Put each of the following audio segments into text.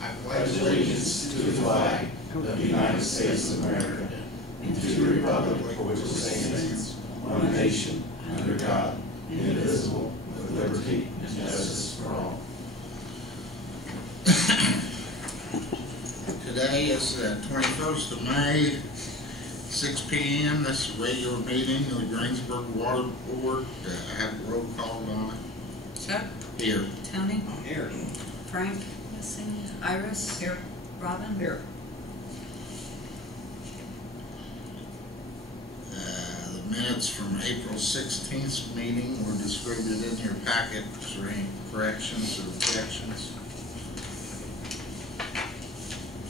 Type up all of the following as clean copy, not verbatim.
I pledge allegiance to the flag of the United States of America and to the republic for which it stands, one nation, under God, indivisible, with liberty and justice for all. Today is the 21st of May, 6 p.m. This is a regular meeting of the Greensburg Water Board. I have a roll call on it. Chuck? Here. Tony? Here. Frank? Missing. Iris? Here. Robin? Here. The minutes from April 16th meeting were distributed in your packet. Is there any corrections or objections?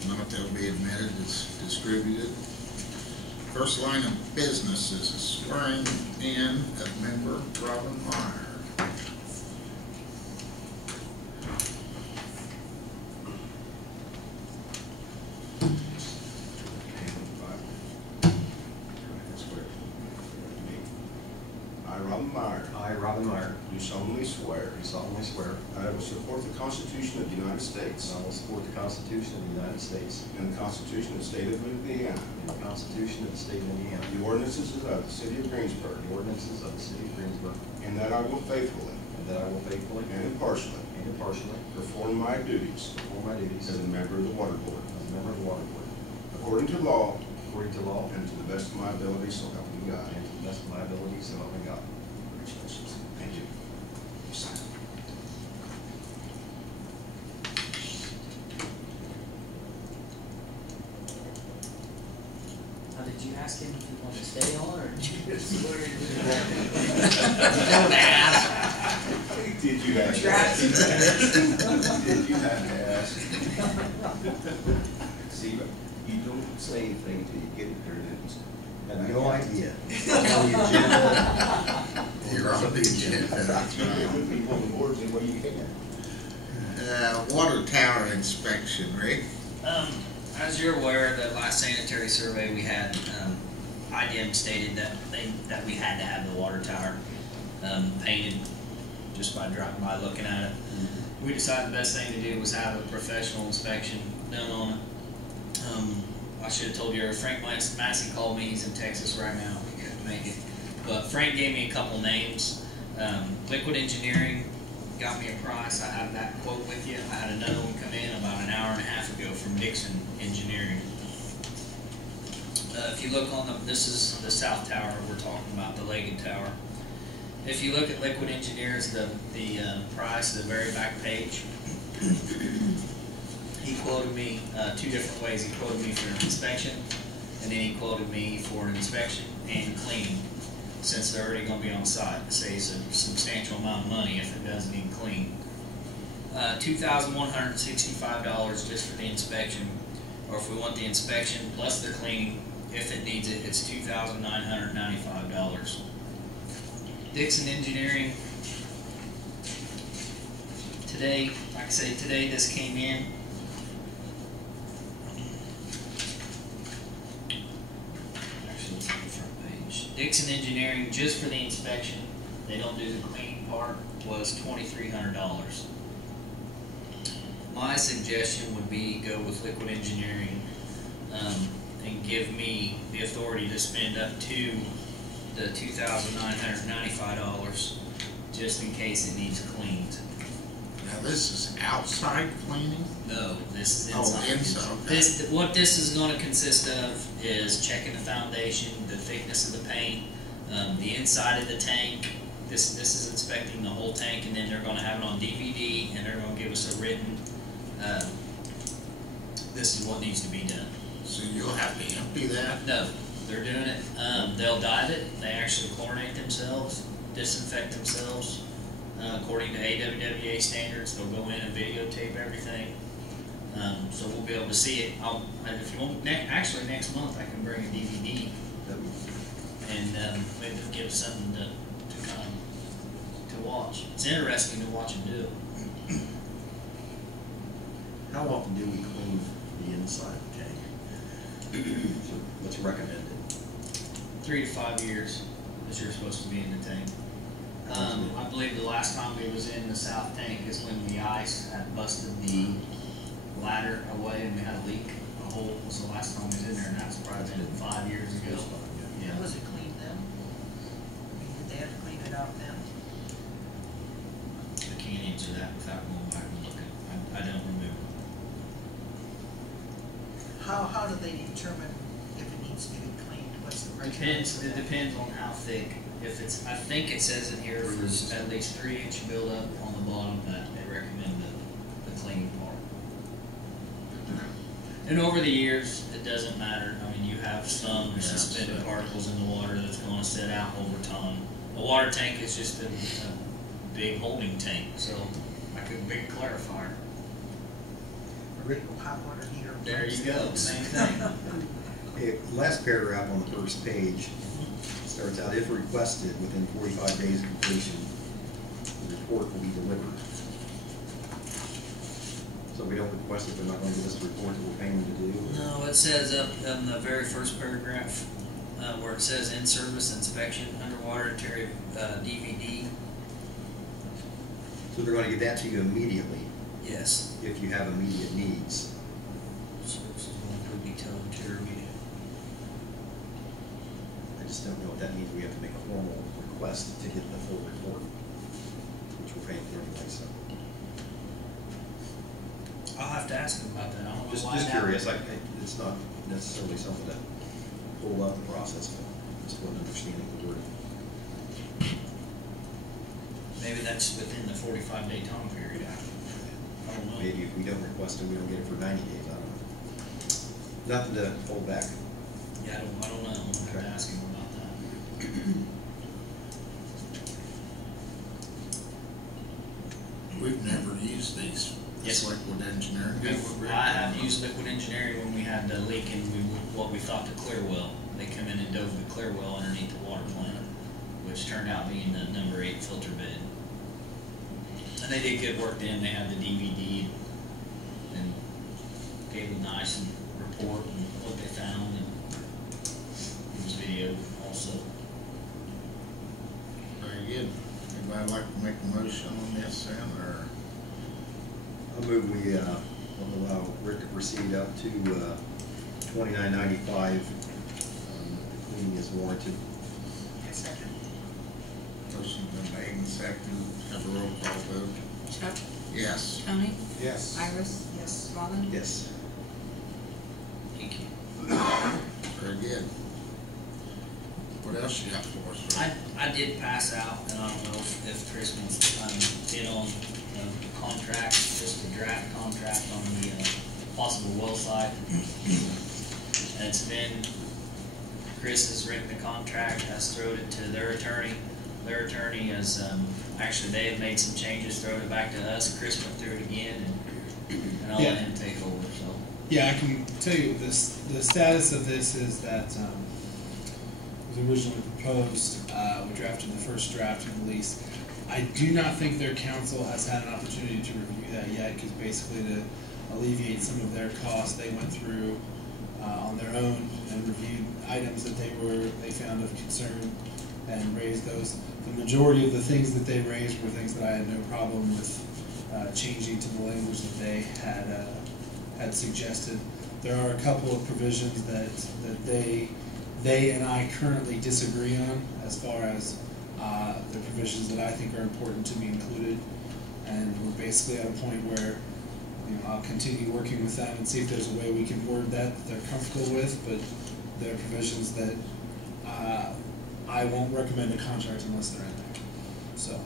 Not, they'll be admitted as distributed. First line of business is a swearing in of member Robin Meyer. I, Robin Meyer, Do solemnly swear that I will support the Constitution of the United States I will support the Constitution of the United States and the Constitution of the State of Indiana, and the Constitution of the State of Indiana, the ordinances of the City of Greensburg, the ordinances of the City of Greensburg, and that I will faithfully and that I will faithfully and impartially and impartially perform my duties perform my duties as a member of the Water Board, as a member of the Water Board, according to law according to law and to the best of my ability, so help me God. and to the best of my abilities, so help me God. Congratulations. Thank you. You sign. Did you ask him if he wanted to stay on, or did you just swear to Don't ask. Did you have to ask? Did you have to ask? See, but you don't say anything until you get it there, and I have No idea. You're on the agenda. It would be on the boards any way you can. Water tower inspection, Rick. As you're aware, the last sanitary survey we had, IDM stated that we had to have the water tower painted just by driving by looking at it. We decided the best thing to do was have a professional inspection done on it. I should have told you, Frank Massey called me. He's in Texas right now. He couldn't make it. But Frank gave me a couple names. Liquid Engineering got me a price. I have that quote with you. I had another one come in about an hour and a half ago from Dixon Engineering. If you look on this is the south tower we're talking about, the legged tower. If you look at Liquid Engineers, the price, the very back page, he quoted me two different ways. He quoted me for an inspection, and then he quoted me for an inspection and cleaning, since they're already going to be on site. It saves a substantial amount of money if it doesn't need clean. $2,165 just for the inspection, or if we want the inspection plus the cleaning, if it needs it, it's $2,995. Dixon Engineering, today, like I say, today this came in. Actually, it's on the front page. Dixon Engineering, just for the inspection, they don't do the cleaning part, was $2,300. My suggestion would be go with Liquid Engineering and give me the authority to spend up to the $2,995 just in case it needs cleaned. Now this is outside cleaning? No, this is Oh, inside. inside, okay. What this is going to consist of is checking the foundation, the thickness of the paint, the inside of the tank. This is inspecting the whole tank, and then they're going to have it on DVD, and they're going to give us a written, this is what needs to be done. So you'll have to empty that? No, they're doing it. They'll dive it. They actually chlorinate themselves, disinfect themselves. According to AWWA standards, they'll go in and videotape everything. So we'll be able to see it. If you want, actually next month I can bring a DVD and maybe give something to watch. It's interesting to watch them do it. How often do we clean the inside of the tank? So what's recommended? 3 to 5 years that you're supposed to be in the tank. I believe the last time we was in the south tank is when the ice had busted the ladder away and we had a leak. A hole was the last time we was in there, and that's probably been 5 years ago. Yeah. Was it cleaned then? Did they have to clean it out then? I can't answer that without going back and looking. I don't remember. How do they determine if it needs to be cleaned? What's the Depends. It depends on how thick. If it's, I think it says in here for at least 3-inch buildup on the bottom that they recommend the cleaning part. And over the years, it doesn't matter. I mean, you have some suspended particles in the water that's going to sit out over time. A water tank is just a big holding tank, so like a big clarifier. original hot water heater? There you go, same thing. Okay, last paragraph on the first page starts out, if requested within 45 days of completion, the report will be delivered. So we don't request it, they're not going to give us a report that we're paying them to do? No, it says up in the very first paragraph, where it says in-service inspection, underwater DVD. So they're going to get that to you immediately Yes. if you have immediate needs. Services will include detailed interior media. I just don't know if that means we have to make a formal request to get the full report, which we're paying for anyway, so. I'll have to ask them about that. I don't know Just why that- curious, it's not necessarily something to hold up the process, but just want understanding the word. Maybe that's within the 45-day time period. I don't know. Maybe if we don't request it, we don't get it for 90 days, I don't know. Nothing to hold back. Yeah, I don't know. I'll have to Okay. ask him about that. We've never used these. Yes. Liquid engineering. I have used liquid engineering when we had the leak in what we thought the clear well. They come in and dove the clear well underneath the water plant, which turned out being the number 8 filter bed. And they did good work then. They had the DVD and gave a nice report and what they found, and it was video also. Very good. Anybody like to make a motion on this then, or? I'll move we allow Rick to proceed up to $29.95. Cleaning is warranted. A second. Motion been made and seconded. Have a roll call vote. Chuck, Yes. Tony, Yes. Iris, Yes. Robin? Yes. Thank you. Very good. What else you got for us, Rick? I did pass out, and I don't know if Chris wants in on contract, just a draft contract on the possible well site. And it's been, Chris has written the contract, has thrown it to their attorney. Their attorney has, actually they have made some changes, thrown it back to us. Chris went through it again, and I'll let him take over, so. Yeah, I can tell you this. The status of this is that it was originally proposed. We drafted the first draft of the lease. I do not think their counsel has had an opportunity to review that yet, because basically to alleviate some of their costs, they went through on their own and reviewed items that they found of concern and raised those. The majority of the things that they raised were things that I had no problem with changing to the language that they had suggested. There are a couple of provisions that they and I currently disagree on, as far as the provisions that I think are important to be included, and we're basically at a point where I'll continue working with them and see if there's a way we can word that they're comfortable with, but there are provisions that I won't recommend a contract unless they're in there. So,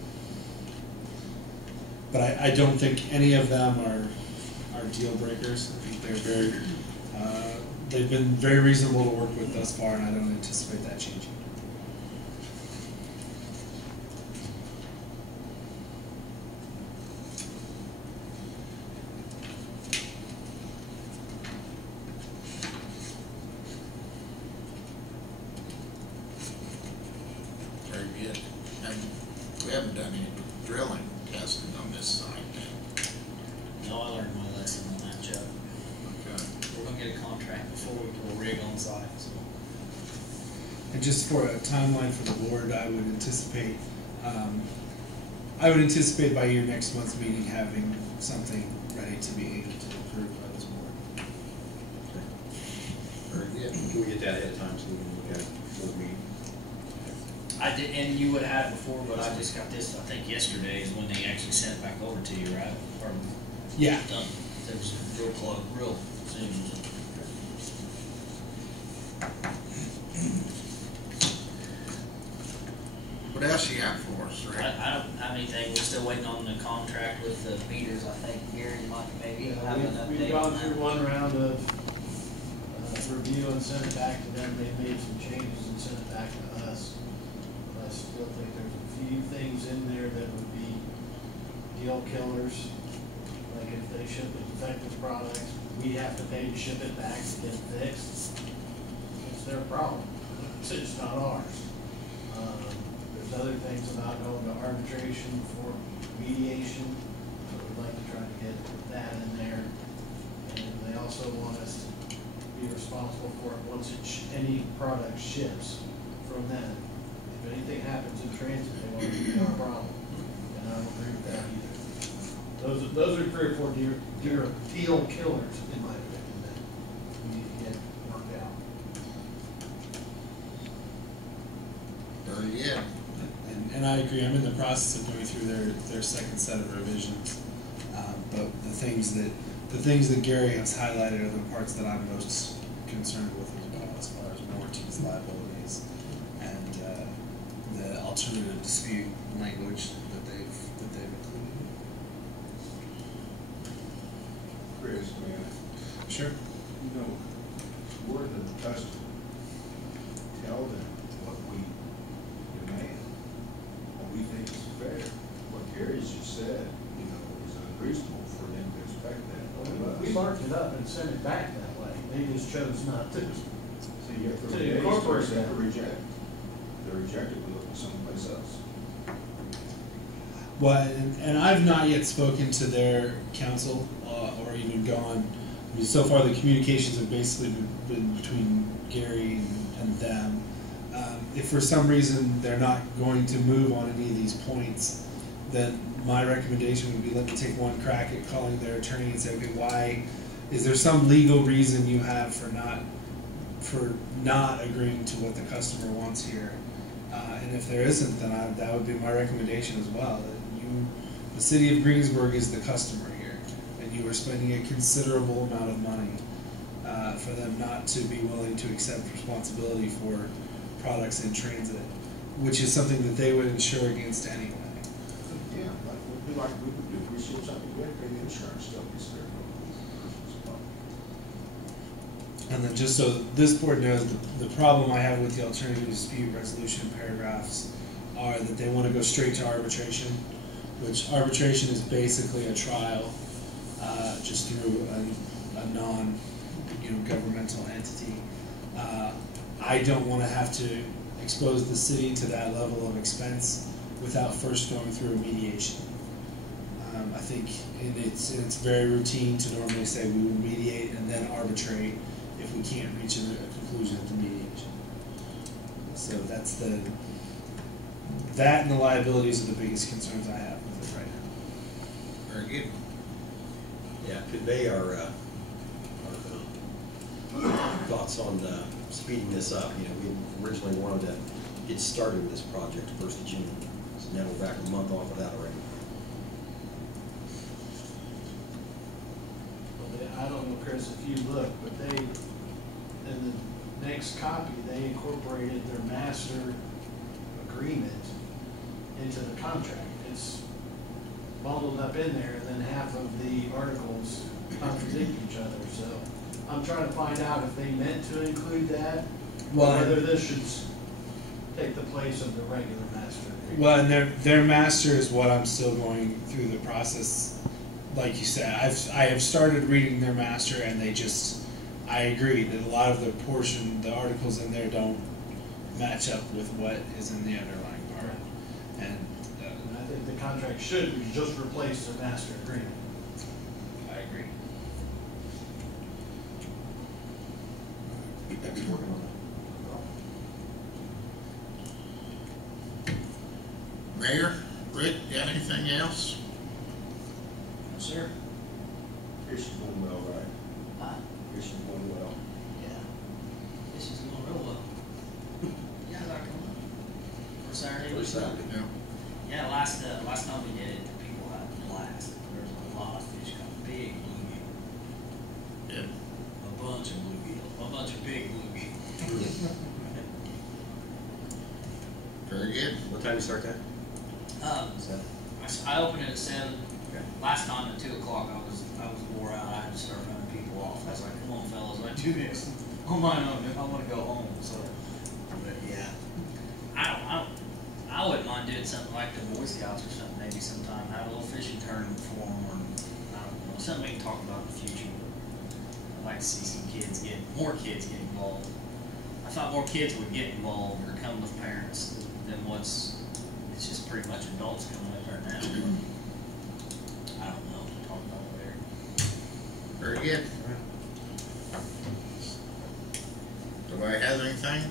but I don't think any of them are deal breakers. I think they're very they've been very reasonable to work with thus far, and I don't anticipate that changing. Very good. And we haven't done any drilling testing on this site yet. No, I learned my lesson on that, Chuck. Okay. We're gonna get a contract before we put a rig on site, so. And just for a timeline for the board, I would anticipate I would anticipate by your next month's meeting having something ready to be approved by this board. Very good. Can we get that ahead of time so we can look at it before the meeting? I did, and you would have had it before, but I just got this, I think yesterday is when they actually sent it back over to you, right? Or Yeah. done, it was real close, real soon. What else you got for us, Rick? I don't have anything, we're still waiting on the contract with the meters, I think, Gary, you might maybe have an update on that. We've gone through one round of review and sent it back to them. They've made some changes and sent it back to us. I still think there's a few things in there that would be deal killers. Like if they ship a defective product, we have to pay to ship it back to get it fixed. It's their problem. It's not ours. There's other things about going to arbitration for mediation. So we'd like to try to get that in there. And they also want us to be responsible for it once any product ships from them. If anything happens in transit, they want to be our problem. And I don't agree with that either. Those are 3 or 4 deal killers, in my opinion, that we need to get worked out. Very good. And I agree. I'm in the process of going through their second set of revisions. But the things that Gary has highlighted are the parts that I'm most concerned with as well, as far as warranties, liabilities, and the alternative dispute language that they've included. Chris, man, Sure. you know, we're the customer. Tell them what we demand, what we think is fair. What Gary's just said, you know, is unreasonable for them to expect that of us. We marked it up and sent it back that way. They just chose not to. So you have to 30 days incorporate to that. reject. They're rejected, we look someplace else. Well, and I've not yet spoken to their counsel or even gone. I mean, so far, the communications have basically been between Gary and them. If for some reason they're not going to move on any of these points, then my recommendation would be let me take one crack at calling their attorney and say, okay, why is there some legal reason you have for not agreeing to what the customer wants here? And if there isn't, then that would be my recommendation as well. That the city of Greensburg is the customer here, and you are spending a considerable amount of money for them not to be willing to accept responsibility for products in transit, which is something that they would insure against anyway. Yeah, like we would do, if we ship something, we have to pay the insurance stuff, it's their person's problem. And then just so this board knows, the problem I have with the alternative dispute resolution paragraphs are that they want to go straight to arbitration, which arbitration is basically a trial just through a non-governmental entity. I don't want to have to expose the city to that level of expense without first going through a mediation. I think it's very routine to normally say we will mediate and then arbitrate if we can't reach a conclusion at the mediation. So that and the liabilities are the biggest concerns I have with it right now. Very good. Yeah, convey our thoughts on speeding this up. You know, we originally wanted to get started with this project 1st of June. So now we're back a month off of that already. I don't know, Chris, if you look, but they, in the next copy, they incorporated their master agreement into the contract. It's bundled up in there, and then half of the articles contradict each other, so I'm trying to find out if they meant to include that, or whether this should take the place of the regular master agreement. Well, and their master is what I'm still going through the process. Like you said, I have started reading their master, and I agree that a lot of the articles in there don't match up with what is in the underlying part. And I think the contract should just replace the master agreement. I agree. Thanks for working on that. Mayor? Mayor, Rick, got anything else? No, sir. Fishing's going well, right? Fishing's going well. Yeah. This is going real well. Yeah, how's that going? For Saturday? First Saturday. Yeah. Yeah, last time we did it, the people had a blast. There was a lot of fish caught, big bluegill, Yeah. a bunch of bluegill, a bunch of big bluegill. Very good. What time do you start that? I opened it at 7. Okay. Last time at 2 o'clock, I was wore out. I had to start running people off. I was like, "Come on, fellas, I do this on my own. If I want to go home." So, but yeah, I wouldn't mind doing something like the Boy Scouts or something. Maybe sometime have a little fishing tournament for them, or I don't know, something we can talk about in the future. I'd like to see more kids get involved. I thought more kids would get involved or come with parents than it's just pretty much adults coming up right now. I don't know. Talk about it later. Very good. Nobody has anything?